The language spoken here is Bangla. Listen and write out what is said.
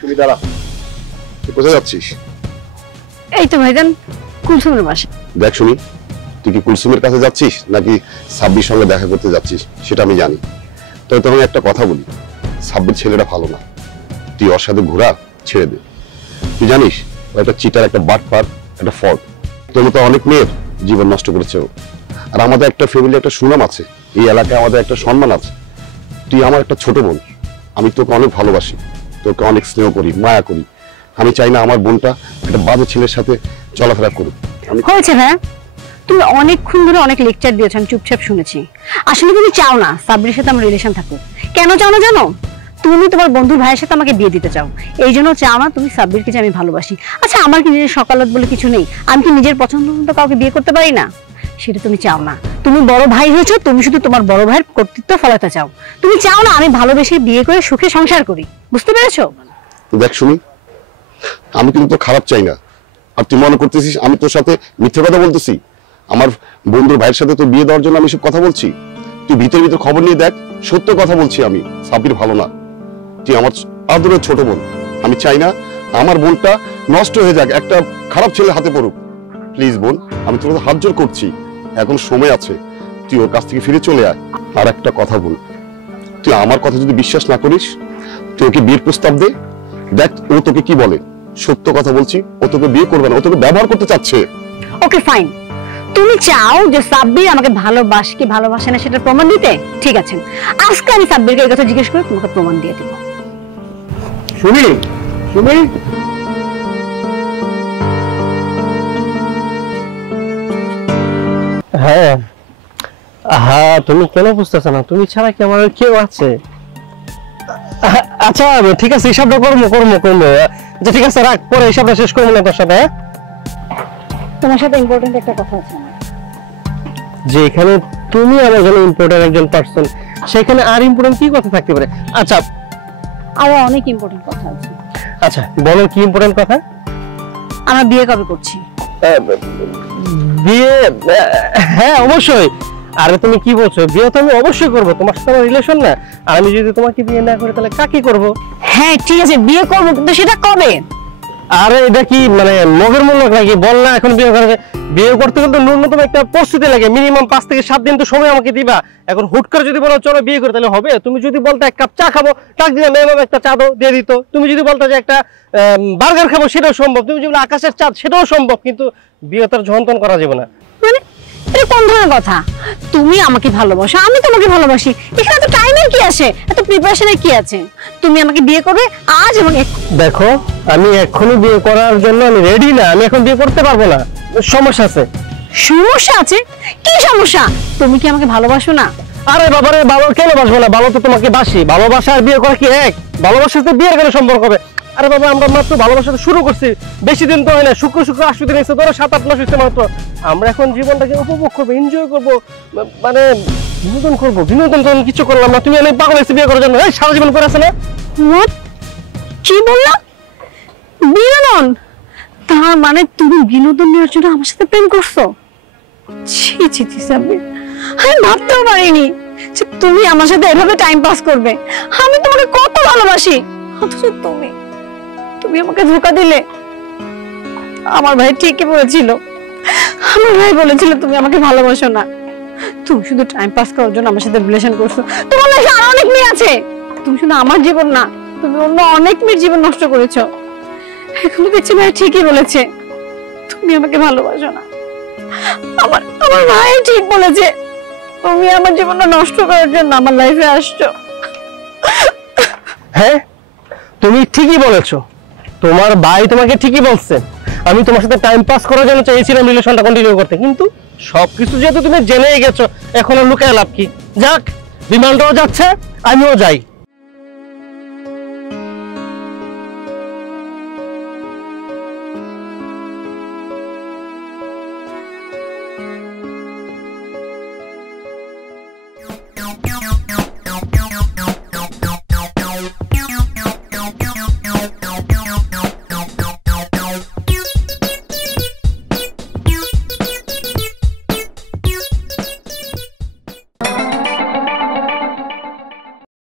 তুমি দাঁড়া, তুই কোথায় যাচ্ছিস? এই তো ভাইজান, কুলসুমের বাসা। দেখ শুনি, তুই কি কুলসুমের কাছে যাচ্ছিস নাকি সাব্বির সঙ্গে দেখা করতে যাচ্ছিস সেটা আমি জানি। তবে তোমাকে একটা কথা বলি, সাব্বির ছেলেটা ভালো না, তুই ওর সাথে ঘোরা ছেড়ে দে। তুই জানিস ও একটা চিটার, একটা বাটপার, একটা ফ্রড। তোর মতো অনেক মেয়ের জীবন নষ্ট করেছে ও। আর আমাদের একটা ফ্যামিলি, একটা সুনাম আছে, এই এলাকায় আমাদের একটা সম্মান আছে। তুই আমার একটা ছোট বোন, আমি তোকে অনেক ভালোবাসি, তোকে অনেক স্নেহ করি, মায়া করি। আমি চাই না আমার বোনটা একটা বাজে ছেলের সাথে চলাফেরা করুক। হয়েছে ভাইয়া, তুমি অনেকক্ষণ ধরে অনেক লেকচার দিয়েছো, আমি চুপচাপ শুনেছি। আসলে তুমি চাও না সাব্বিরের সাথে আমার রিলেশন থাকুক। কেন চাও না জানো? তুমি তোমার বন্ধুর ভাইয়ের সাথে আমাকে বিয়ে দিতে চাও, এই জন্য চাও না তুমি সাব্বিরকে যে আমি ভালোবাসি। আচ্ছা, আমার কি নিজের সকালত বলে কিছু নেই? আমি কি নিজের পছন্দ মতো কাউকে বিয়ে করতে পারি না? সেটা তুমি চাও না। তুমি বড় ভাই হয়েছো, তুমি শুধু তোমার বড় ভাইয়ের কর্তৃত্ব ফলাতে চাও। তুমি চাও না আমি ভালোবেসে বিয়ে করে সুখে সংসার করি। বুঝতে পেরেছো? দেখ শুনি, আমি কিন্তু তো খারাপ চাই না। আর তুই মনে করতেছিস আমি তোর সাথে মিথ্যে কথা বলতেছি? আমার বন্ধুর ভাইয়ের সাথে তো বিয়ে দেওয়ার জন্য আমি সব কথা বলছি। তুই ভিতরে ভিতরে খবর নিয়ে দেখ, সত্য কথা বলছি আমি। সাব্বির ভালো না, তুই আমার আদরের ছোট বোন। আমি চাই না আমার বোনটা নষ্ট হয়ে যাক, একটা খারাপ ছেলে হাতে পড়ুক। প্লিজ বোন, আমি তোর হাত জোর করছি, এখন সময় আছে, তুই ওর কাছ থেকে ফিরে চলে আয়। আর একটা কথা বল, তুই আমার কথা যদি বিশ্বাস না করিস, তুই ওকে বিয়ের প্রস্তাব দে। দেখ ও তোকে কি বলে। সত্য কথা বলছি, ও তোকে বিয়ে করবে না, ও তোকে ব্যবহার করতে চাচ্ছে। ওকে ফাইন, তুমি চাও যে সাব্বির আমাকে ভালোবাসে কি ভালোবাসে না সেটা প্রমাণ দিতে? ঠিক আছে, আজকে আমি সাব্বিরকে এই কথা জিজ্ঞেস করে তোমাকে প্রমাণ দিয়ে দেব। শুনি শুনি, হ্যাঁ হ্যাঁ, তুমি কেন বুঝতেছো না? তুমি ছাড়া কি আমার কেউ আছে? আচ্ছা ঠিক আছে, হিসাবটা করবো করবো করবো। আচ্ছা ঠিক আছে, রাখ, পরে হিসাবটা শেষ করবো না তোর সাথে। তোমার সাথে ইম্পর্টেন্ট একটা কথা আছে আমার। যে এখানে তুমি আমার জন্য ইম্পর্টেন্ট একজন পার্সন, সেখানে আর ইম্পর্টেন্ট কি কথা থাকতে পারে? আচ্ছা আরো অনেক ইম্পর্টেন্ট কথা আছে। আচ্ছা বলো, কি ইম্পর্টেন্ট কথা? আমরা বিয়ে কবে করছি? বিয়ে? হ্যাঁ অবশ্যই। আরে তুমি কি বলছো? বিয়ে তো আমি অবশ্যই করবো, তোমার সাথে আমার রিলেশন না। আর আমি যদি তোমাকে বিয়ে না করি তাহলে কাকে করব? হ্যাঁ ঠিক আছে, বিয়ে করবো, কিন্তু সেটা কবে? আরে এটা কি মানে মগের মূল্য নাকি? বল না এখন বিয়ে করবে। বিয়ে করতে গেলে ন্যূনতম একটা প্রস্তুতি লাগে, মিনিমাম 5 থেকে 7 দিন তো সময় আমাকে দিবা। এখন হুট করে যদি বলো চলো বিয়ে করে, তাহলে হবে? তুমি যদি বলতে এক কাপ চা খাবো, ডাক দিলাম এভাবে একটা চা দিয়ে দিত। তুমি যদি বলতে যে একটা বার্গার খাবো, সেটাও সম্ভব। তুমি যদি আকাশের চাঁদ, সেটাও সম্ভব। কিন্তু বিয়ে তার ঝন্তন করা যাবে না। মানে এটা কোন ধরনের কথা? তুমি আমাকে ভালোবাসো, আমি তোমাকে ভালোবাসি, এখানে তো টাইমের কি আছে, এত প্রিপারেশনের কি আছে? তুমি আমাকে বিয়ে করবে আজ এবং দেখো, আমি এখনো বিয়ে করার জন্য আমি রেডি না। আমি এখন বিয়ে করতে পারবো না, সমস্যা আছে। সমস্যা আছে? কি সমস্যা? তুমি কি আমাকে ভালোবাসো না? আরে বাবারে, ভালো কেন বাসবো না? ভালো তো তোমাকে বাসি। ভালোবাসা আর বিয়ে করা কি এক? ভালোবাসার সাথে বিয়ের কোনো সম্পর্ক হবে? আরে বাবা, আমরা মাত্র ভালোবাসাটা শুরু করছি, বেশি দিন তো হয় না। শুক্র আসতে দিন এসে ধরো 7-8 মাস হচ্ছে মাত্র। আমরা এখন জীবনটাকে উপভোগ করবো, এনজয় করবো, মানে বিনোদন করবো। বিনোদন তো আমি কিছু করলাম না। তুমি আমি পাগল এসে বিয়ে করার জন্য সারা জীবন করে আছে না? কি বললাম? বিনোদন? তার মানে তুমি বিনোদন নেওয়ার জন্য আমার সাথে প্রেম করছো? ছি ছি ছি সাব্বির, আমি ভাবতেও পারিনি যে তুমি আমার সাথে এভাবে টাইম পাস করবে। আমি তোমাকে কত ভালোবাসি, অথচ তুমি আমাকে ধোঁকা দিলে। আমার ভাই ঠিকই বলেছিল, আমার ভাই বলেছিল তুমি আমাকে ভালোবাসো না, তুমি শুধু টাইম পাস করার জন্য আমার সাথে রিলেশন করছো। তোমার লাইফে আরো অনেক মেয়ে আছে, তুমি শুধু আমার জীবন না, তুমি অন্য অনেক মেয়ের জীবন নষ্ট করেছো। এখন দেখছি ভাই ঠিকই বলেছে, তুমি আমাকে ভালোবাসো না। আমার আমার ভাই ঠিক বলেছে, তুমি আমার জীবনটা নষ্ট করার জন্য আমার লাইফে আসছো। হ্যাঁ তুমি ঠিকই বলেছো, তোমার ভাই তোমাকে ঠিকই বলছে। আমি তোমার সাথে টাইম পাস করার জন্য চাইছিলাম রিলেশনটা কন্টিনিউ করতে, কিন্তু সবকিছু যেহেতু তুমি জেনেই গেছো, এখন আর লুকায় লাভ কি? যাক, বিমানটাও যাচ্ছে, আমিও যাই।